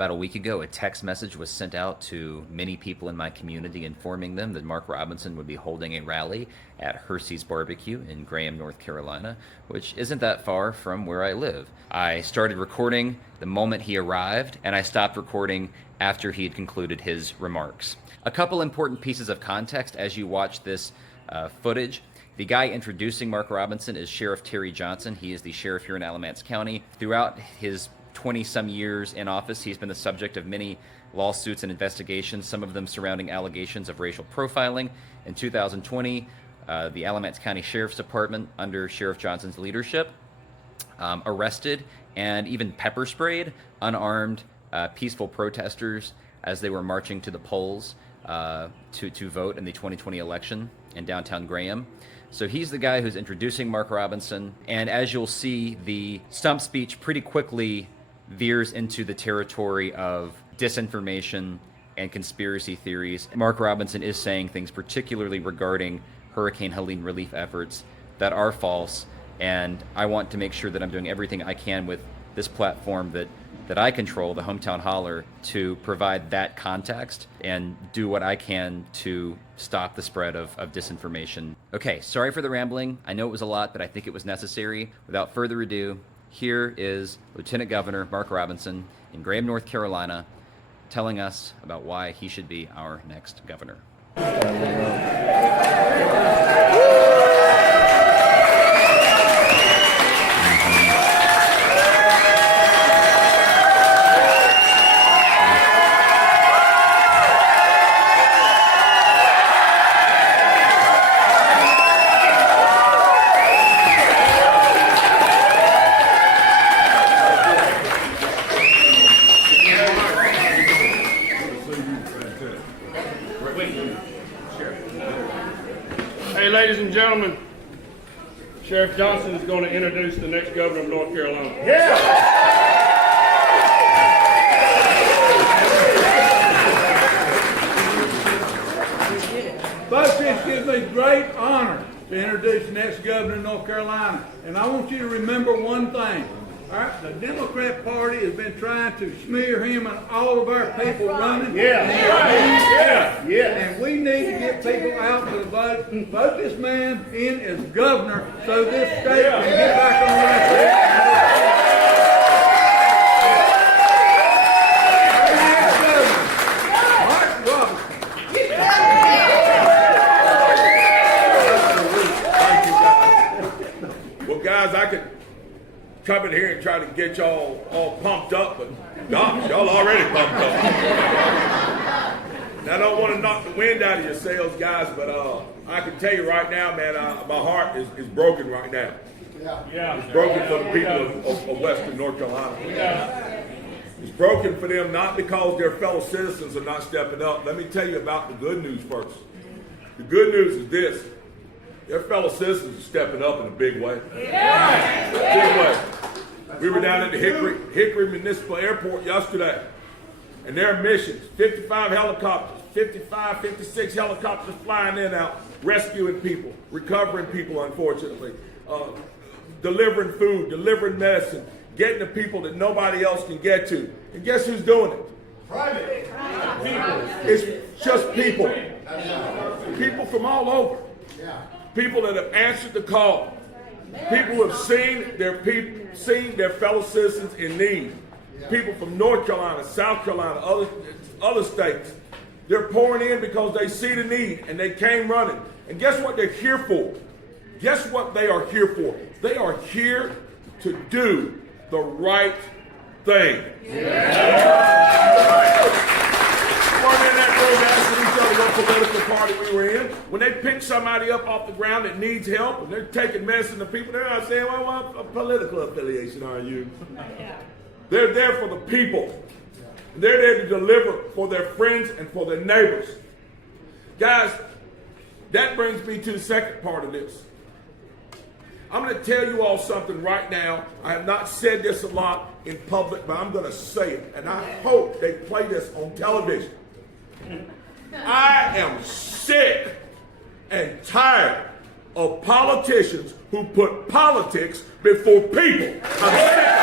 About a week ago, a text message was sent out to many people in my community informing them that Mark Robinson would be holding a rally at Hursey's BBQ in Graham, North Carolina, which isn't that far from where I live. I started recording the moment he arrived, and I stopped recording after he had concluded his remarks. A couple important pieces of context as you watch this footage. The guy introducing Mark Robinson is Sheriff Terry Johnson. He is the sheriff here in Alamance County. Throughout his 20-some years in office, he's been the subject of many lawsuits and investigations, some of them surrounding allegations of racial profiling. In 2020, the Alamance County Sheriff's Department, under Sheriff Johnson's leadership, arrested and even pepper sprayed unarmed, peaceful protesters as they were marching to the polls to vote in the 2020 election in downtown Graham. So he's the guy who's introducing Mark Robinson, and as you'll see, the Stump speech pretty quickly veers into the territory of disinformation and conspiracy theories. Mark Robinson is saying things particularly regarding Hurricane Helene relief efforts that are false, and I want to make sure that I'm doing everything I can with this platform that I control, the Hometown Holler, to provide that context and do what I can to stop the spread of disinformation. Okay, sorry for the rambling. I know it was a lot, but I think it was necessary. Without further ado, here is Lieutenant Governor Mark Robinson in Graham, North Carolina, telling us about why he should be our next governor. Hey, ladies and gentlemen, Sheriff Johnson is going to introduce the next governor of North Carolina. Yeah! Folks, it gives me great honor to introduce the next governor of North Carolina. And I want you to remember one thing. All right, the Democrat Party has been trying to smear him and all of our people running. Yeah. And we need to get people out to vote this man in as governor so this state can get back on Well, guys, I could come in here and try to get y'all all pumped up, but gosh, y'all already pumped up. Now, I don't want to knock the wind out of your sails, guys, but I can tell you right now, man, my heart is broken right now. It's broken for the people of Western North Carolina. It's broken for them not because their fellow citizens are not stepping up. Let me tell you about the good news first. The good news is this. Their fellow citizens are stepping up in a big way. Big way. We were down at the Hickory Municipal Airport yesterday, and their missions, 55 helicopters, 56 helicopters flying in out, rescuing people, recovering people, unfortunately, delivering food, delivering medicine, getting to people that nobody else can get to. And guess who's doing it? Private people. It's just people. People from all over. People that have answered the call. People who have seen their fellow citizens in need. People from North Carolina, South Carolina, other states. They're pouring in because they see the need and they came running. And guess what they're here for? Guess what they are here for? They are here to do the right thing. What political party we were in, when they pick somebody up off the ground that needs help and they're taking medicine to people, they're not saying, well, what political affiliation are you? They're there for the people. They're there to deliver for their friends and for their neighbors. Guys, that brings me to the second part of this. I'm going to tell you all something right now. I have not said this a lot in public, but I'm going to say it, and I hope they play this on television. I am sick and tired of politicians who put politics before people. I'm sick of it.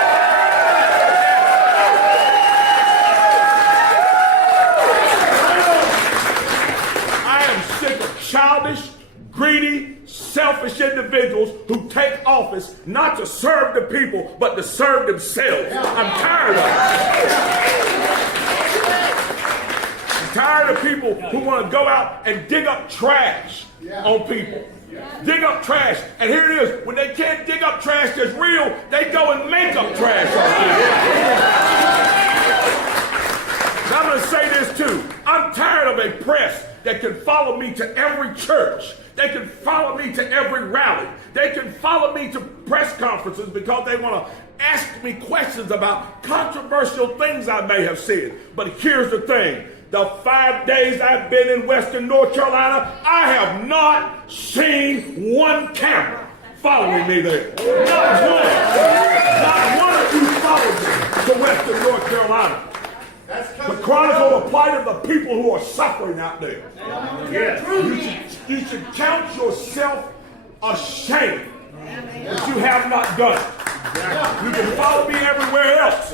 childish, greedy, selfish individuals who take office not to serve the people, but to serve themselves. I'm tired of it. I'm tired of people who want to go out and dig up trash on people. Dig up trash. And here it is. When they can't dig up trash that's real, they go and make up trash on people. I'm going to say this too. I'm tired of a press that can follow me to every church. They can follow me to every rally. They can follow me to press conferences because they want to ask me questions about controversial things I may have said. But here's the thing. The 5 days I've been in Western North Carolina, I have not seen one camera following me there. Not one. Not one of you followed me to Western North Carolina. To chronicle the plight of the people who are suffering out there. You should count yourself ashamed that you have not done it. You can follow me everywhere else.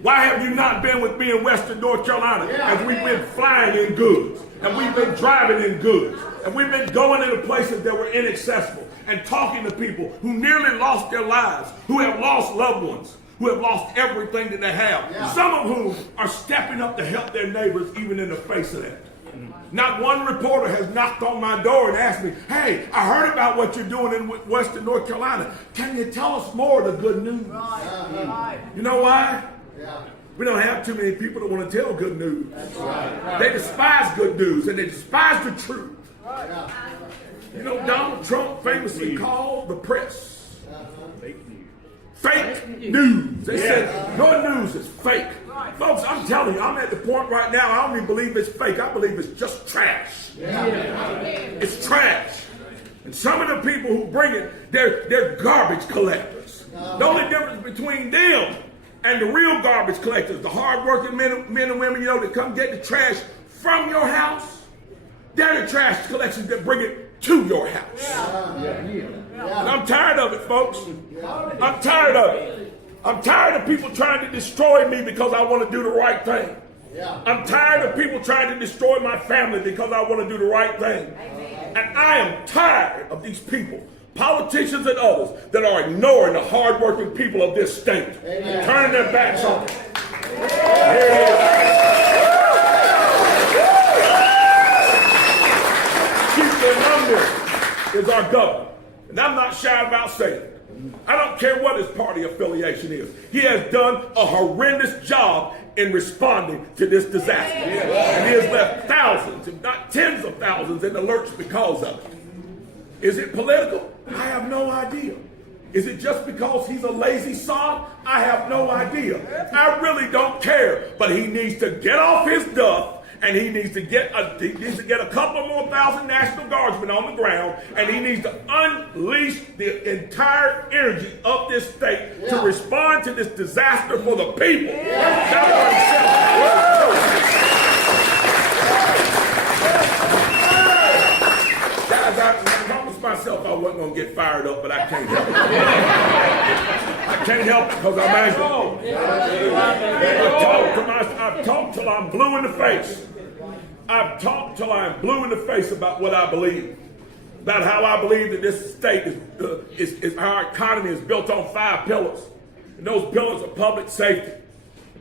Why have you not been with me in Western North Carolina as we've been flying in goods and we've been driving in goods and we've been going into places that were inaccessible and talking to people who nearly lost their lives, who have lost loved ones, who have lost everything that they have, some of whom are stepping up to help their neighbors even in the face of that. Not one reporter has knocked on my door and asked me, hey, I heard about what you're doing in Western North Carolina. Can you tell us more of the good news? You know why? We don't have too many people that want to tell good news. They despise good news and they despise the truth. You know, Donald Trump famously called the press fake news. They said your news is fake. Folks, I'm telling you, I'm at the point right now, I don't even believe it's fake. I believe it's just trash. It's trash. And some of the people who bring it, they're garbage collectors. The only difference between them and the real garbage collectors, the hard-working men and women, you know, that come get the trash from your house, they're the trash collectors that bring it to your house. And I'm tired of it, folks. I'm tired of it. I'm tired of people trying to destroy me because I want to do the right thing. I'm tired of people trying to destroy my family because I want to do the right thing. And I am tired of these people, politicians and others, that are ignoring the hard-working people of this state, turning their backs on them. Chief Number is our governor, and I'm not shy about saying it. I don't care what his party affiliation is. He has done a horrendous job in responding to this disaster. And he has left thousands, if not tens of thousands, in the lurch because of it. Is it political? I have no idea. Is it just because he's a lazy sod? I have no idea. I really don't care. But he needs to get off his duff, and he needs to get a couple more thousand National Guardsmen on the ground, and he needs to unleash the entire energy of this state to respond to this disaster for the people. Guys, I promised myself I wasn't going to get fired up, but I can't help it. I can't help it because I'm angry. I've talked till I'm blue in the face. I've talked till I'm blue in the face about what I believe. About how I believe that this state is our economy is built on 5 pillars. And those pillars are public safety,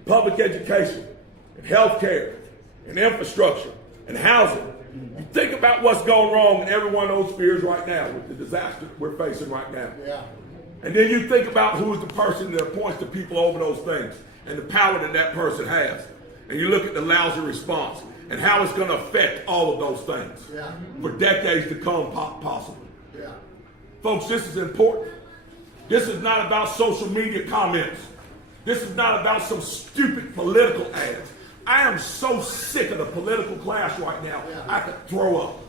public education, and health care, and infrastructure, and housing. You think about what's going wrong in every one of those spheres right now with the disaster we're facing right now. And then you think about who is the person that appoints the people over those things and the power that that person has. And you look at the lousy response and how it's going to affect all of those things for decades to come, possibly. Folks, this is important. This is not about social media comments. This is not about some stupid political ads. I am so sick of the political class right now, I could throw up.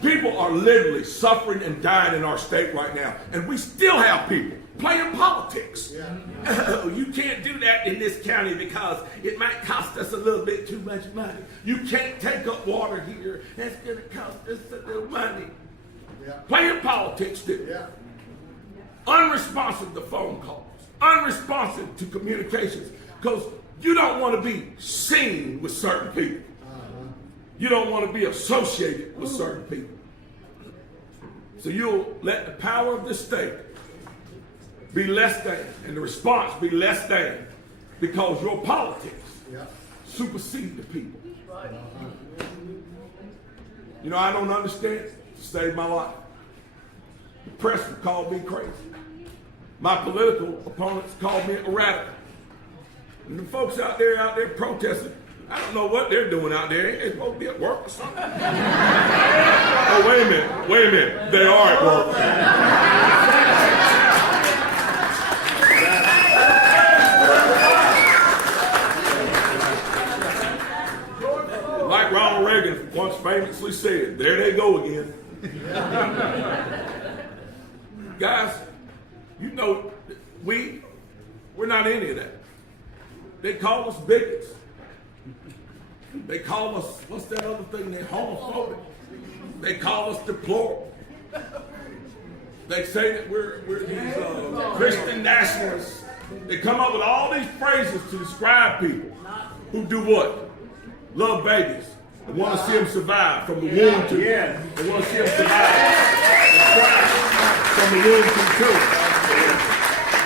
People are literally suffering and dying in our state right now, and we still have people playing politics. You can't do that in this county because it might cost us a little bit too much money. You can't take up water here. That's going to cost us a little money. Playing politics, dude. Unresponsive to phone calls. Unresponsive to communications. Because you don't want to be seen with certain people. You don't want to be associated with certain people. So you'll let the power of this state be less than, and the response be less than, because your politics supersede the people. You know, I don't understand. To save my life. The press would call me crazy. My political opponents called me a radical. And the folks out there protesting, I don't know what they're doing out there. They're supposed to be at work or something. Oh, wait a minute. They are at work. Like Ronald Reagan once famously said, there they go again. Guys, you know, we're not any of that. They call us bigots. They call us, what's that other thing? They're homophobic. They call us deplorable. They say that we're these Christian nationalists. They come up with all these phrases to describe people who do what? Love babies. They want to see them survive from the womb to They want to see them survive from the womb to the tomb.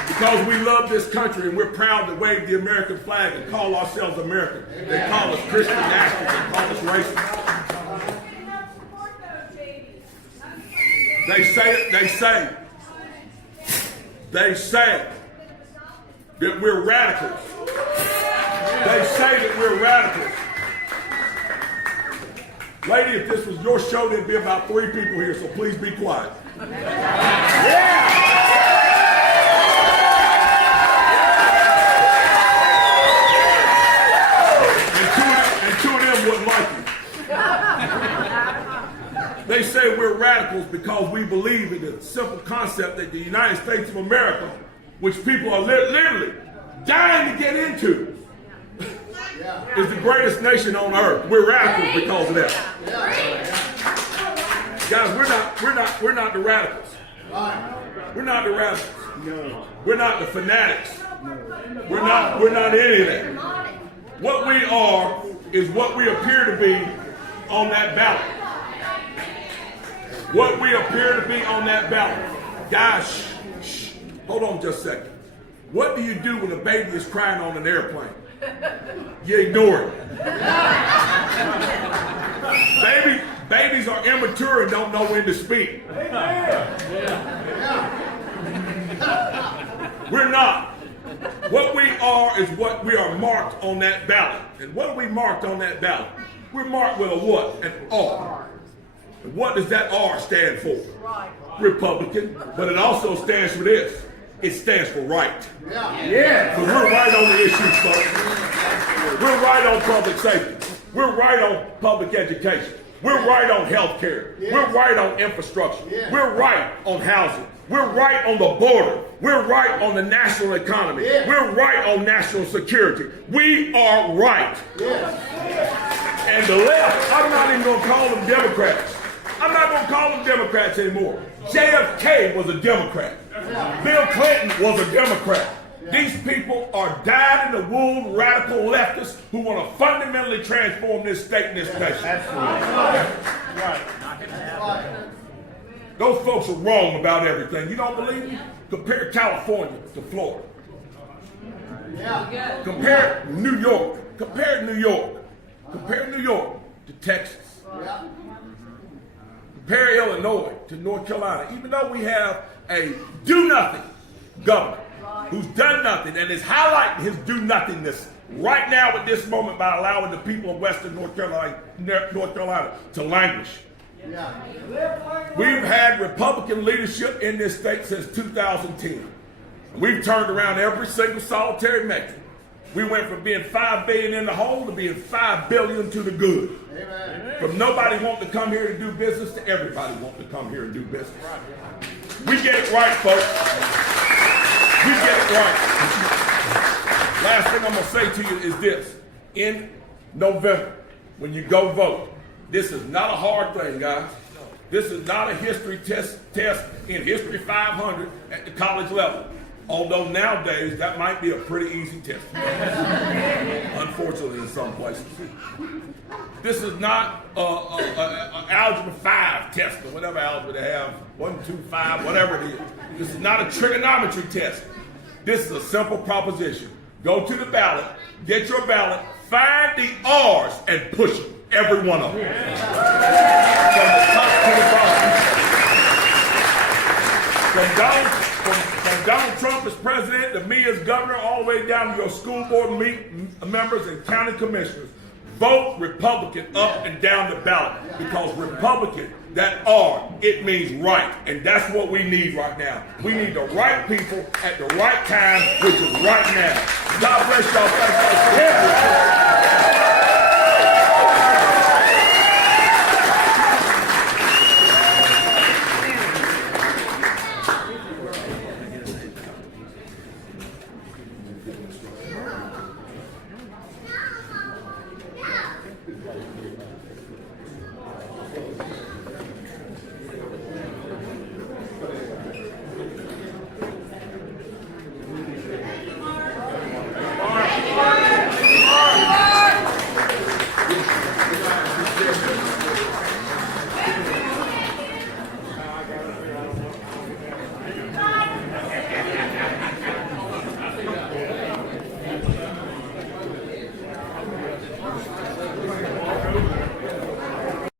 Because we love this country and we're proud to wave the American flag and call ourselves American. They call us Christian nationalists. They call us racist. They say that we're radicals. They say that we're radicals. Lady, if this was your show, there'd be about 3 people here, so please be quiet. Yeah! And two of them wouldn't like you. They say we're radicals because we believe in the simple concept that the United States of America, which people are literally dying to get into, is the greatest nation on earth. We're radicals because of that. Guys, we're not the radicals. We're not the radicals. No. We're not the fanatics. We're not any of that. What we are is what we appear to be on that ballot. What we appear to be on that ballot. Guys, shh. Hold on just a second. What do you do when a baby is crying on an airplane? You ignore it. Babies are immature and don't know when to speak. We're not. What we are is what we are marked on that ballot. And what are we marked on that ballot? We're marked with a what? An R. And what does that R stand for? Republican. But it also stands for this. It stands for right. Yeah. So we're right on the issues, folks. We're right on public safety. We're right on public education. We're right on health care. We're right on infrastructure. We're right on housing. We're right on the border. We're right on the national economy. We're right on national security. We are right. And the left, I'm not even going to call them Democrats. I'm not going to call them Democrats anymore. JFK was a Democrat. Bill Clinton was a Democrat. These people are dyed-in-the-wool radical leftists who want to fundamentally transform this state and this nation. Right. Those folks are wrong about everything. You don't believe me? Compare California to Florida. Compare New York. Compare New York. Compare New York to Texas. Compare Illinois to North Carolina. Even though we have a do-nothing governor who's done nothing and is highlighting his do-nothingness right now at this moment by allowing the people of Western North Carolina to languish. We've had Republican leadership in this state since 2010. We've turned around every single solitary metric. We went from being $5 billion in the hole to being $5 billion to the good. Amen. From nobody wanting to come here to do business to everybody wanting to come here and do business. We get it right, folks. We get it right. Last thing I'm going to say to you is this. In November, when you go vote, this is not a hard thing, guys. This is not a history test in History 500 at the college level. Although nowadays, that might be a pretty easy test. Unfortunately, some places. This is not a algebra 5 test or whatever algebra they have, 1, 2, 5, whatever it is. This is not a trigonometry test. This is a simple proposition. Go to the ballot, get your ballot, find the R's and push them, every one of them. From the top to the bottom. From Donald Trump as president to me as governor, all the way down to your school board members and county commissioners. Vote Republican up and down the ballot, because Republican, that R, it means right. And that's what we need right now. We need the right people at the right time, which is right now. God bless y'all. Thank y'all.